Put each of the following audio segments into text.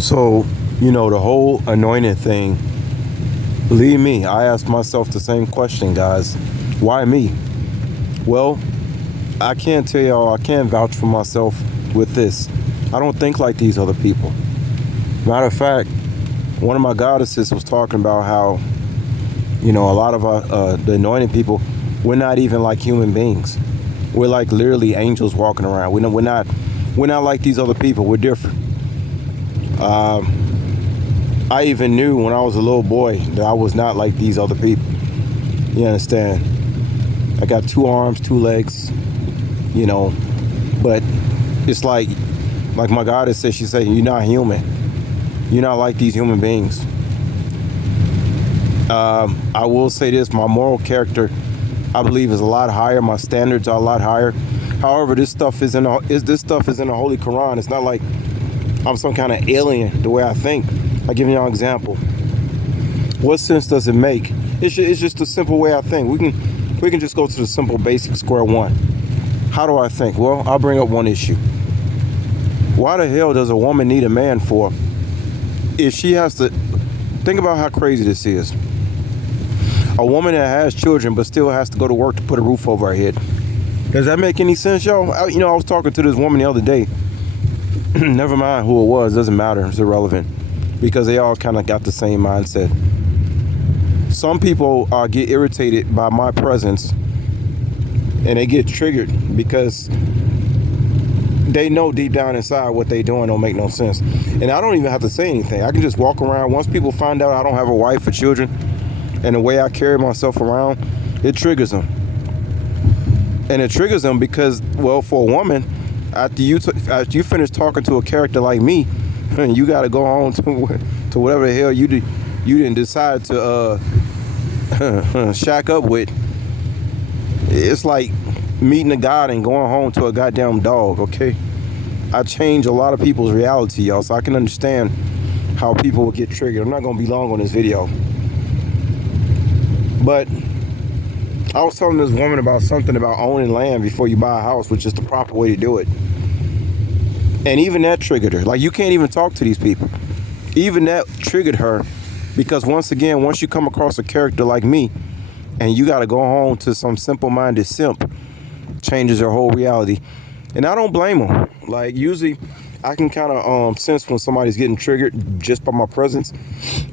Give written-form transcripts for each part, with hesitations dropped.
So, the whole anointed thing, believe me, I ask myself the same question, guys. Why me? Well, I can't tell y'all, I can't vouch for myself with this. I don't think like these other people. Matter of fact, one of my goddesses was talking about how, a lot of the anointed people, we're not even like human beings. We're like literally angels walking around. We're not like these other people. We're different. I even knew when I was a little boy that I was not like these other people. You understand? I got two arms, two legs, you know, but it's like my goddess said, she said, you're not human. You're not like these human beings. I will say this, my moral character, I believe, is a lot higher. My standards are a lot higher. However, this stuff is in the Holy Quran. It's not like I'm some kind of alien the way I think. I'll give you an example. What sense does it make? It's just a simple way I think. We can just go to the simple basic square one. How do I think? Well, I'll bring up one issue. Why the hell does a woman need a man for if she has to think about how crazy this is? A woman that has children but still has to go to work to put a roof over her head. Does that make any sense, y'all? I was talking to this woman the other day. Never mind who it was, doesn't matter, it's irrelevant, because they all kind of got the same mindset. Some people get irritated by my presence and they get triggered because they know deep down inside what they doing don't make no sense. And I don't even have to say anything. I can just walk around. Once people find out I don't have a wife or children and the way I carry myself around, it triggers them. And it triggers them because, well, for a woman, after you finish talking to a character like me, you got to go on to whatever the hell you didn't decide to shack up with. It's like meeting a god and going home to a goddamn dog, okay? I change a lot of people's reality, y'all, so I can understand how people will get triggered. I'm not going to be long on this video. But I was telling this woman about something about owning land before you buy a house, which is the proper way to do it. And even that triggered her. Like, you can't even talk to these people. Even that triggered her because, once you come across a character like me and you got to go home to some simple-minded simp, changes her whole reality. And I don't blame them. Like, usually I can kind of sense when somebody's getting triggered just by my presence,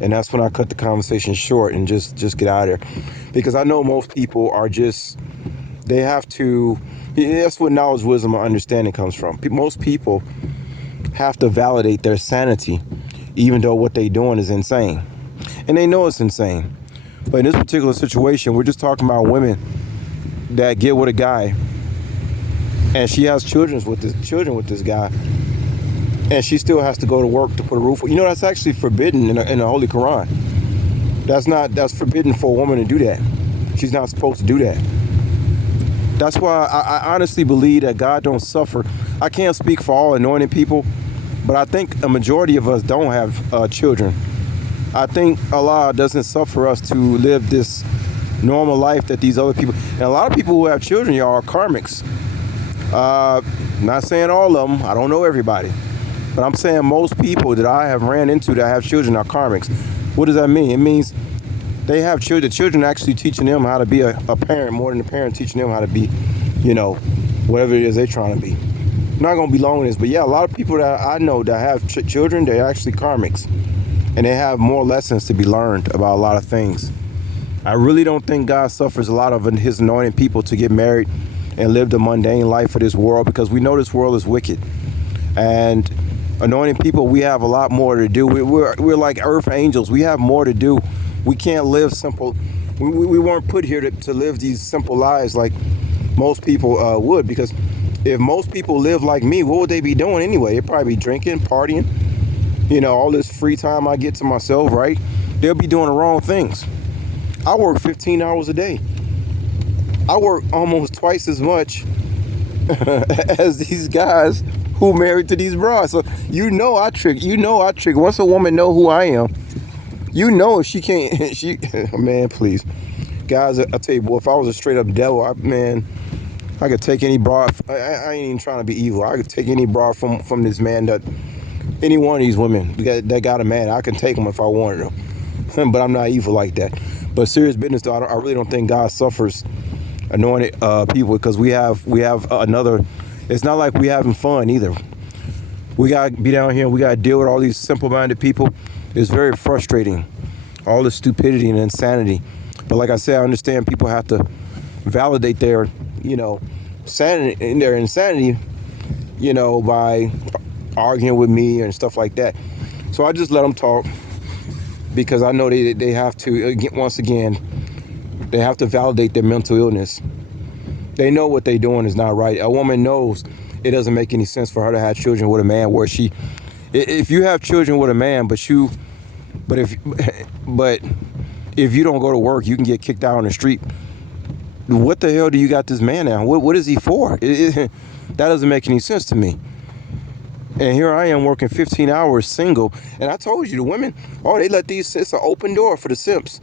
and that's when I cut the conversation short and just get out of there. Because I know most people are they have to, that's what knowledge, wisdom, and understanding comes from. Most people have to validate their sanity, even though what they're doing is insane. And they know it's insane. But in this particular situation, we're just talking about women that get with a guy, and she has children with this guy, and she still has to go to work to put a roof. That's actually forbidden in the Holy Quran. That's forbidden for a woman to do that. She's not supposed to do that. That's why I honestly believe that God don't suffer. I can't speak for all anointed people, but I think a majority of us don't have children. I think Allah doesn't suffer us to live this normal life that these other people, and a lot of people who have children, y'all, are karmics. Not saying all of them. I don't know everybody. But I'm saying most people that I have ran into that have children are karmics. What does that mean? It means they have children. The children actually teaching them how to be a parent more than the parent teaching them how to be, whatever it is they're trying to be. I'm not going to be long on this, but yeah, a lot of people that I know that have children, they're actually karmics. And they have more lessons to be learned about a lot of things. I really don't think God suffers a lot of his anointed people to get married and live the mundane life of this world, because we know this world is wicked. And anointed people, we have a lot more to do. We're like earth angels. We have more to do. We can't live simple. We weren't put here to live these simple lives like most people would, because if most people live like me, what would they be doing anyway? They'd probably be drinking, partying, all this free time I get to myself, right? They'll be doing the wrong things. I work 15 hours a day. I work almost twice as much as these guys who married to these bras. So I trick. Once a woman know who I am, if she can't, man, please. Guys, I tell you, boy, if I was a straight up devil, I could take any bra. I ain't even trying to be evil. I could take any bra from this man that Any one of these women that got a man, I can take them if I wanted them. But I'm not evil like that. But serious business, though, I really don't think God suffers anointed people, because we have another. It's not like we having fun either. We gotta be down here and we gotta deal with all these simple-minded people. It's very frustrating, all the stupidity and insanity. But like I said, I understand people have to validate their, sanity, in their insanity, by arguing with me and stuff like that. So I just let them talk, because I know they have to, once again, they have to validate their mental illness. They know what they're doing is not right. A woman knows it doesn't make any sense for her to have children with a man where if you have children with a man, but if you don't go to work, you can get kicked out on the street. What the hell do you got this man now? What is he for? That doesn't make any sense to me. And here I am working 15 hours single. And I told you, the women, they let it's an open door for the simps.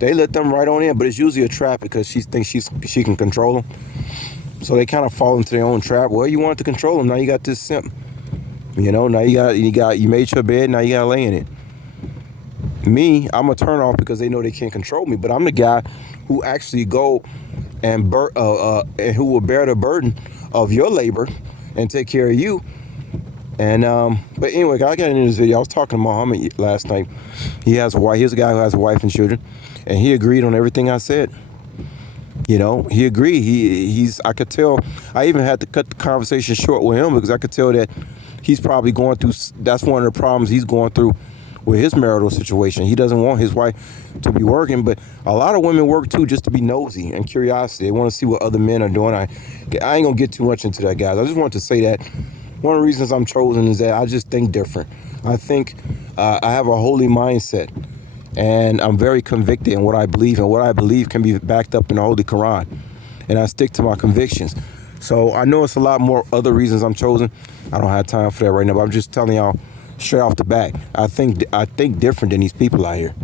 They let them right on in, but it's usually a trap, because she thinks she can control them. So they kind of fall into their own trap. Well, you wanted to control them, now you got this simp. Now you made your bed, now you gotta lay in it. Me, I'm a turn off because they know they can't control me. But I'm the guy who actually go and who will bear the burden of your labor and take care of you. And but anyway, I got into this video. I was talking to Muhammad last night. He has a wife. He's a guy who has a wife and children, and he agreed on everything I said. He agreed. I could tell. I even had to cut the conversation short with him, because I could tell that he's probably going through. That's one of the problems he's going through with his marital situation. He doesn't want his wife to be working, but a lot of women work too, just to be nosy and curiosity. They want to see what other men are doing. I ain't gonna get too much into that, guys. I just want to say that one of the reasons I'm chosen is that I just think different. I think I have a holy mindset, and I'm very convicted in what I believe, and what I believe can be backed up in the Holy Quran, and I stick to my convictions. So I know it's a lot more other reasons I'm chosen. I don't have time for that right now, but I'm just telling y'all straight off the bat, I think different than these people out here.